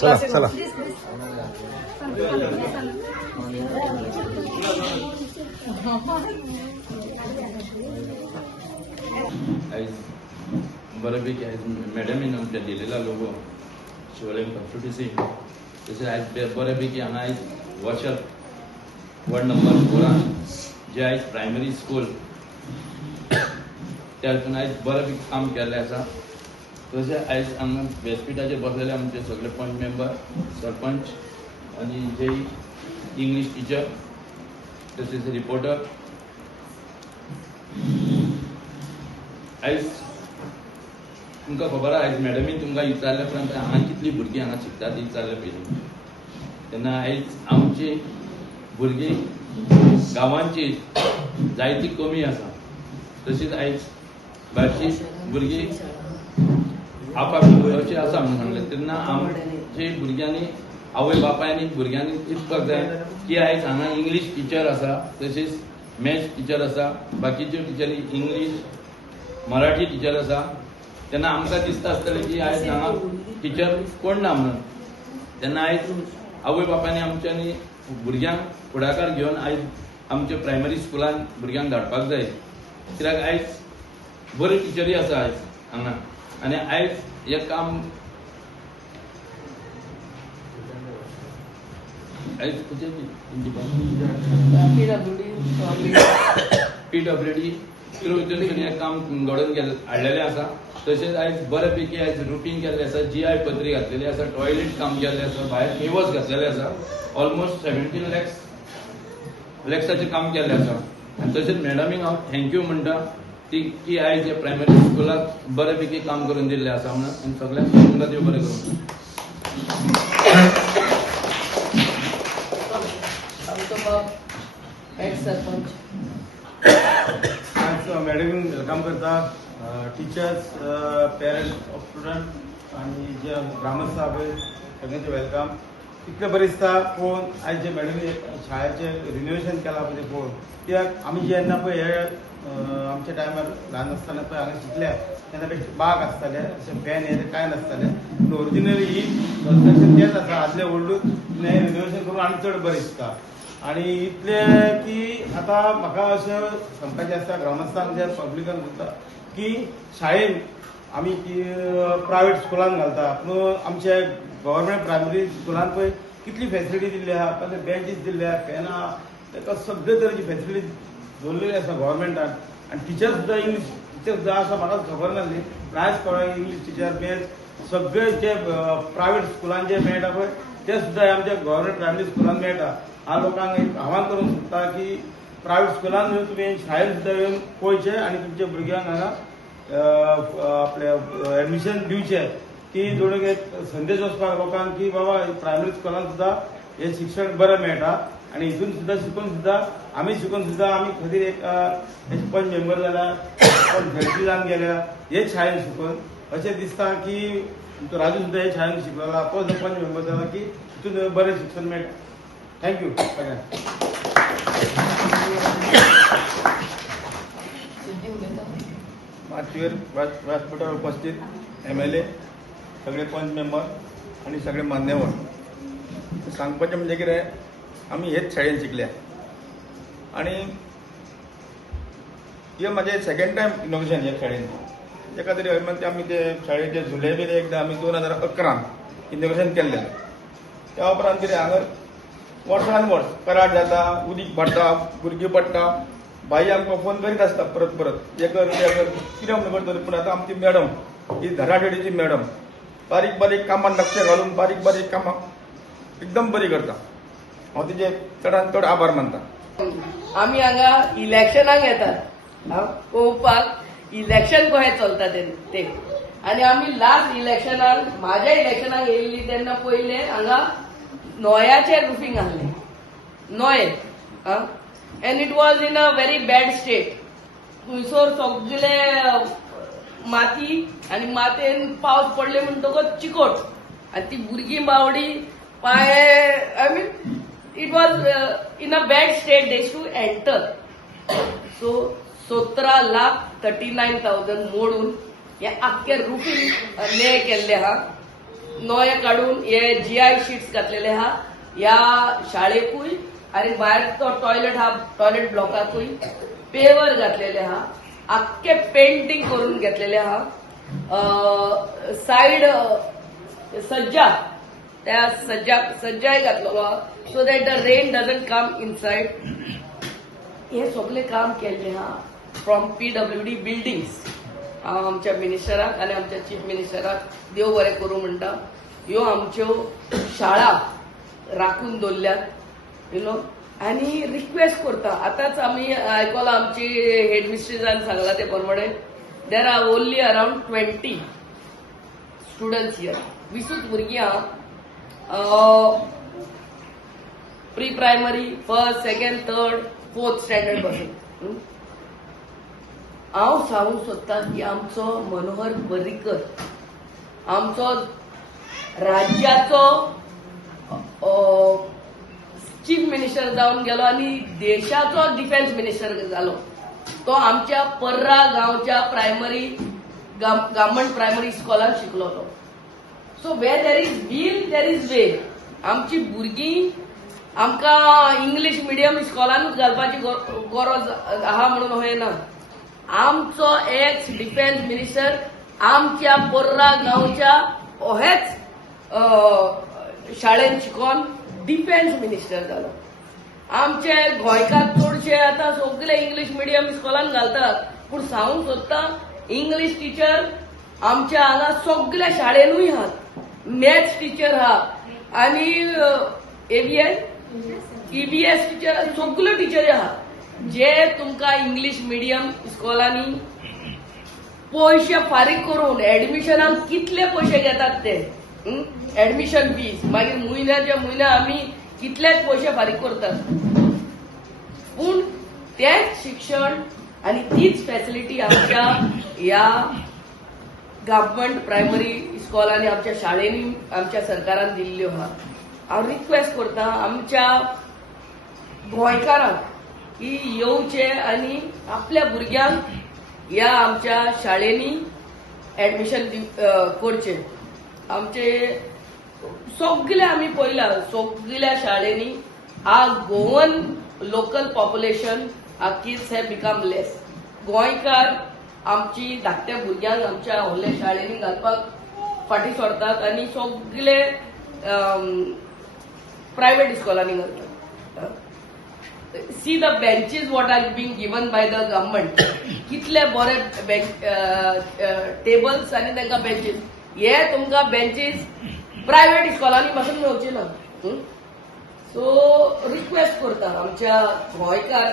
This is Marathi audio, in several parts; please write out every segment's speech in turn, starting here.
चला चला बऱ्यापैकी आज मॅडमीन आमच्या दिलेला लोगो शिवोले कॉन्स्टिट्युन्सी तशेंच आज बऱ्यापैकी हांगा आयज वर्षात वॉर्ड नंबर 4 जे आयज प्रायमरी स्कूल त्या हितून आयज बऱ्यापैकी काम केल्लें आसा. तशें आयज हांगा व्यासपीठाचेर बसलेले आमचे सगळे पंच मेंबर सरपंच आनी जे इंग्लीश टिचर तशेंच रिपोर्टर आयज तुमकां खबर आहा आयज मॅडमीन तुमकां विचारल्या उपरांत हांगा कितलीं भुरगीं हांगा शिकतात ती विचारल्या पयलीं तेन्ना आयज आमची भुरगीं गांवांची जायती कमी आसा. तशीच आयज भायरची भुरगीं आपापली अशी आसा म्हणून सांगलें तेन्ना आमची भुरग्यांनी आवय बापायांनी भुरग्यांनी चिंतपाक जाय की आयज हांगा इंग्लीश टिचर आसा तशेंच मॅथ्स टिचर आसा बाकीच्यो टिचरी इंग्लीश मराठी टिचर आसा तेन्ना आमकां दिसता आसतलें की आयज हांगा टिचर कोण ना म्हणून तेन्ना आयज आवय बापायांनी आमच्यांनी भुरग्यांक फुडाकार घेवन आयज आमच्या प्रायमरी स्कुलान भुरग्यांक धाडपाक जाय कित्याक आयज बऱ्यो टिचरी आसा आयज हांगा आनी आयज हें काम आयज PWD थ्रू हें काम घडोवन हाडलेलें आसा. तशेंच आयज बऱ्यापैकी आयज रुटीन केल्लें आसा GI पत्री घातलेली आसा टॉयलेट काम केल्लें आसा भायर केवस घातलेले आसा ऑलमोस्ट 17 लॅक्साचें काम केल्लें आसा. आनी तशेंच मॅडमीक हांव थँक्यू म्हणटा की आयज ह्या प्रायमरी स्कुलाक बऱ्यापैकी काम करून दिल्लें आसा म्हणून आनी सगळ्यांक तुमकां देव बरें करूं. मॅडम वेलकम करता टिचर्स पेरेंट्स ऑफ स्टुडंट आनी जे ग्रामस्थ आहा पळय सगळ्यांचे वेलकम. इतलें बरें दिसता पळोवन आयज जे मॅडमी शाळेचें रिनोवेशन केलां पळय तें पळोवन कित्याक आमी जेन्ना पळय हे आमच्या टायमार ल्हान आसतना पळय हांगा शिकल्या तेन्ना बेश्टे बाग आसताले अशें फॅन हे कांय नासतालें पूण ओरिजिनली ही कन्स्ट्रक्शन तेंच आसा आदलें व्हडलूच हें रिनोवेशन करून आनी चड बरें दिसता. आनी इतलें की आतां म्हाका अशें सांगपाचें आसता ग्रामस्थांक जे पब्लिकान म्हणटा की शाळेन आमी प्रायवेट स्कुलान घालता पूण आमच्या गव्हर्मेंट प्रायमरी स्कुलान पळय कितली फॅसिलिटी दिल्ली आहा ताका बेंचीस दिल्ले आहा फॅन आहा ताका सगळे तरेची फॅसिलिटी दवरलेली आसा गव्हर्मेंटान. आनी टिचर सुद्दां इंग्लीश टिचर सुद्दां आसा म्हाका खबर नासली पूण आयज कळ्ळें इंग्लीश टिचर मॅथ्स सगळे जे प्रायवेट स्कुलान जे मेळटा पळय ते सुद्दां आमच्या गव्हर्मेंट प्रायमरी स्कुलान मेळटा. हांव लोकांक एक आव्हान करूंक सोदता की प्रायवेट स्कुलान येवन तुमी शाळेन सुद्दां येवन पळोवचें आनी तुमच्या भुरग्यांक हांगा आपलें एडमिशन दिवचें की जोडून एक संदेश वचपाक लोकांक की बाबा प्रायमरी स्कुलान सुद्दां हें शिक्षण बरें मेळटा आनी हितून सुद्दां शिकून सुद्दां आमी शिकून सुद्दां आमी खंय एक पंच मेंबर जाल्या कोण झडपी जावन गेल्या हेच शाळेन शिकून अशें दिसता की राजू सुद्दां हे शाळेन शिकलेला तो जो पंच मेंबर जाला की हितून बरें शिक्षण मेळटा. थँक्यू सगळ्यांक. मातयेर व्यासपीठार उपस्थित MLA सगळे पंच मेंबर आनी सगळे मान्यवर सांगपाचें म्हणजे कितें आमी हेच शाळेन शिकल्या आनी हे म्हाजें सेकंड टायम इनोग्रेशन ह्या शाळेन ते खातीर आमी ते शाळेचे झुले बी एकदां आमी 2011 इनोग्रेशन केल्लें. त्या उपरांत कितें हांगा वर्सान वर्स कराट जाता उदीक पडटा भुरगीं पडटा बाई आमकां फोन करीत आसता परत परत हे कर कितें म्हणून करतली पूण आतां आमची मॅडम ही धराडेची मॅडम बारीक बारीक कामांत लक्ष घालून बारीक बारीक कामां एकदम बरी करता. हांव तिचे चडांत चड आभार मानता. आमी हांगा इलेक्शनाक येतात पळोवपाक इलेक्शन कशें चलता ते आनी आमी लास्ट इलेक्शनाक म्हाज्या इलेक्शनाक येयल्ली तेन्ना पयले हांगा नोयाचें रुफींग आहलें नोये and it was in a very bad state. थंयसर सगळे माती आणि मातेन पावस पडले म्हणटकच चिकोट आणि ती भुरगीं बावडी पाय I mean it was in a bad state they to enter. So 17,39,000 मोडून हे आख्खे रुफींग ने केल्ले हा. नोये काढून हे GI शीट्स घातलेले हा या शाळेकूय आणि भायर तो टॉयलेट हा टॉयलेट ब्लॉकाकूय पेवर घातलेले हा. आख्खे पेंटिंग करून घेतलेले हा. साइड सज्जा त्या सज्जाय घातलो हा so that the rain doesn't come inside. हे सगळे काम केल्ले हा फ्रॉम PWD बिल्डिंग्स. हांव आमच्या मिनिस्टराक आनी आमच्या चीफ मिनिस्टराक देव बरें करूं म्हणटा. ह्यो आमच्यो शाळा राखून दवरल्यात यु नो आनी रिक्वेस्ट करता. आतांच आमी आयकलां आमची हेडमिस्ट्रेसान सांगला ते प्रमाणे there are only around 20 students here. 20 भुरगीं आहा pre primary first second third fourth standard पासून. हांव सांगूंक सोदतां की आमचो मनोहर पर्रीकर आमचो राज्याचो चीफ मिनिस्टर जावन गेलो आणि देशाचो डिफेन्स मिनिस्टर जालो. तो आमच्या पर्रा गांवच्या प्रायमरी गव्हर्नमेंट प्रायमरी स्कूलान शिकलो तो. So where there is will there is way. आमची भुरगीं आमकां इंग्लीश मिडियम स्कूलानूच घालपाची गरज आहा म्हणून होय ना. आमचो एक्स डिफेन्स मिनिस्टर आमच्या पर्रा गांवच्या हेच शाळेन शिकून डिफेन्स मिनिस्टर जालो. आमचे गोंयकार चडशे आतां सगळे इंग्लीश मिडियम स्कूलान घालतात पूण सांगूंक सोदता इंग्लीश टीचर आमच्या हांगा सगळ्या शाळेनूय आहात. मॅथ्स टीचर आहा आनी EVS टीचर सगळ्यो टीचरी आहा जे तुमकां इंग्लीश मिडियम स्कूलांनी पयशे फारीक करून एडमिशनाक कितले पयशे घेतात ते एडमिशन फीज मागीर म्हयन्याच्या म्हयन्या आमी कितलेच पयशे फारीक करतात. पूण तेच शिक्षण आनी तीच फॅसिलिटी आमच्या ह्या गव्हर्नमेंट प्रायमरी स्कूलांनी आमच्या शाळेंनी आमच्या सरकारान दिल्ल्यो आहा. हांव रिक्वेस्ट करता आमच्या गोंयकारांक की येवचे आनी आपल्या भुरग्यांक ह्या आमच्या शाळेंनी एडमिशन करचे. आमचे सगळे आमी पळयला सगळ्या शाळेंनी आ गोवन लोकल पॉप्युलेशन आ किड्स हॅव बिकम लेस. गोंयकार आमची धाकट्या भुरग्यांक आमच्या व्हडल्या शाळेंनी घालपाक फाटीं सोडतात आनी सगळे प्रायव्हेट स्कूलांनी घालतात. See the benches what are being given by the government. कितले बरे टेबल्स आनी तांकां बेंचीस. हे तुमकां बेंचीस प्रायव्हेट स्कूलांनी पासून मेळचे ना. सो रिक्वेस्ट करता आमच्या गोंयकार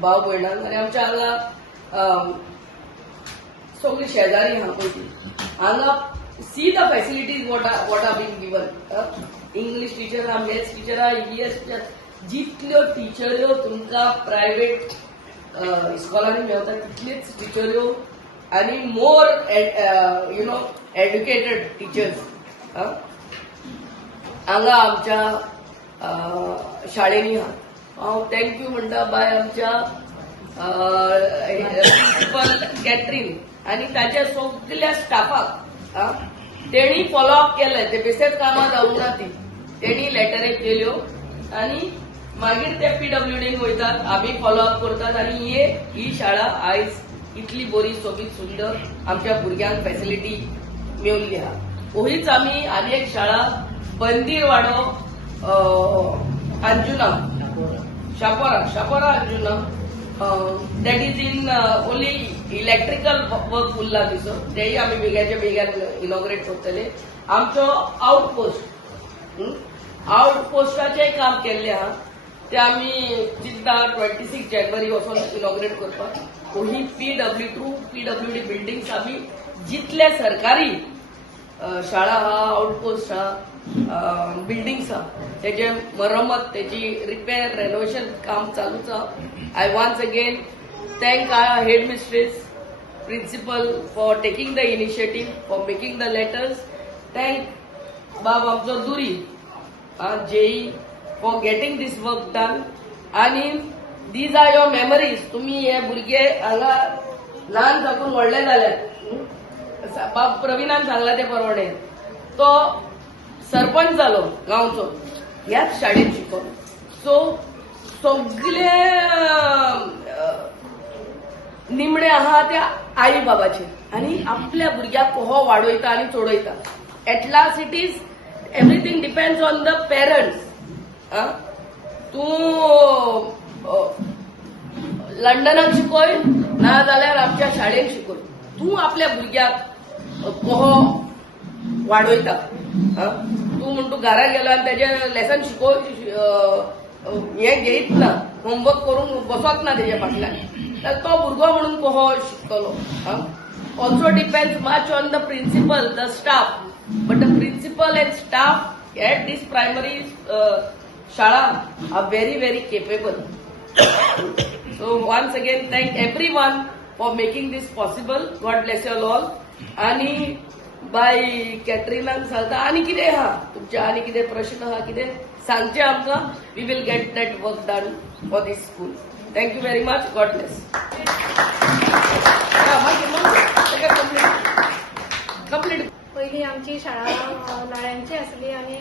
भाव भयणांक आनी आमच्या हांगा सगळी शेजारी आहा पळय ती हांगा see the facilities what are being given. English teacher आहा मॅथ्स टीचर आहा EVS टीचर जितल्यो टिचऱ्यो तुमकां प्रायव्हेट स्कूलांनी मेळटा तितल्योच टिचऱ्यो आनी more you know educated teachers हांगा आमच्या शाळेंनी आहा. हांव थँक्यू म्हणटा बाय आमच्या प्रिन्सिपल कॅथरीन आनी ताच्या सगळ्या स्टाफाक. तेणी फॉलोअप केले ते बेश्टेच कामां जावंक ना ती. तेणी लेटरी केल्यो आनी मागीर ते PWDक वयतात आमी फॉलोअप करतात आनी ही शाळा आयज इतली बरी सोबीत सुंदर आमच्या भुरग्यांक फॅसिलिटी मेळिल्ली आहा. ओहीच आमी आनी एक शाळा Bandirwado Anjuna Chapora Anjuna that is in only electrical work उरला दिसो तेय आमी बेग्याच्या बेग्यान इनॉग्रेट करतले. आमचो आउटपोस्टाचेय काम केल्ले आहा ते आमी चिंतता 26 जानेवारी वचून इनॉग्रेट करपाक. ही PWD बिल्डिंग्स आमी जितले सरकारी शाळा आहा आउटपोस्ट आहा बिल्डिंग्स आहा तेजे मरम्मत तेजी रिपेर रेनोवेशन काम चालूच आहा. I once again thank our headmistress principal for taking the initiative, for making the letters. Thank Bab Amzo Duri, JE, for getting this work done. And these are your memories. तुम्ही हे भुरगे हांगा ल्हान साकून व्हडले जाल्यात. बाब प्रवीणान सांगला ते परवणे. तो सरपंच जालो गांवचो, ह्याच शाळेत शिकलो. सो सगळे निमणे आहा ते आई बाबाचे आणि आपल्या भुरग्याक कहो वाडयता आणि चोडयता. At last it is everything depends on the parents. तूं लंडनात शिकोय ना जाल्यार आमच्या शाळेत शिकोय, तूं आपल्या भुरग्याक कहो वाडयता. तूं म्हण तूं घरा गेलो आनी तेजें लेसन हें घेयत ना, होमवर्क करूंक बसत ना तेजे फाटल्यान, जाल्यार तो भुरगो म्हणून कहो शिकतलो. Also depends much on the principal, the staff. But the principal and staff at this primary शाळा are very very capable. So once again, thank everyone for making this possible. God bless you all. आणि बाय कॅटरीनाक सांगता आनी कितें आहा तुमचे, आनी कितें प्रश्न आहा कितें सांगचे आमकां. We will get that work done for this school. Thank you very much. God bless. Complete. पहिली आमची शाळा नळ्यांची आसली आनी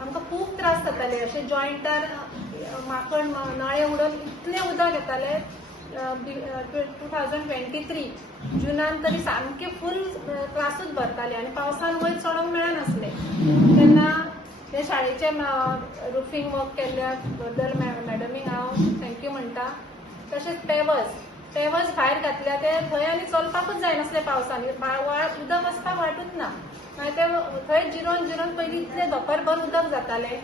आमकां खूब त्रास जाताले. अशे जॉयंटार माकड नळे उडोवन इतले उदक येताले. 2023 जुनान तरी सामके फूल क्लासूच भरताले आनी पावसान वयर चडोवंक मेळनासले. तेन्ना ते शाळेचे रुफींग वर्क केल्ल्या बद्दल मॅडमीक हांव थँक्यू म्हणटा. तशेंच पेवर्स भायर घातल्या ते थंय आनी चलपाकूच जायनासले पावसान. उदक वचपाक वाटूच ना. मागीर ते थंय जिरोन पयलीं इतले दोपरभर उदक जाताले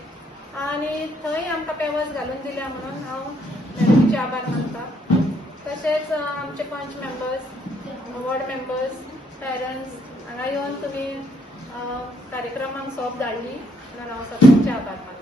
आनी थंय आमकां पेवर्स घालून दिल्या म्हणून हांव मॅडमीचे आभार मानता. तशेंच आमचे पंच मेंबर्स, वॉर्ड मेंबर्स, पेरंट्स हांगा येवन तुमी कार्यक्रमाक सोप धाडली म्हणून हांव सगळ्यांचे आभार मानता.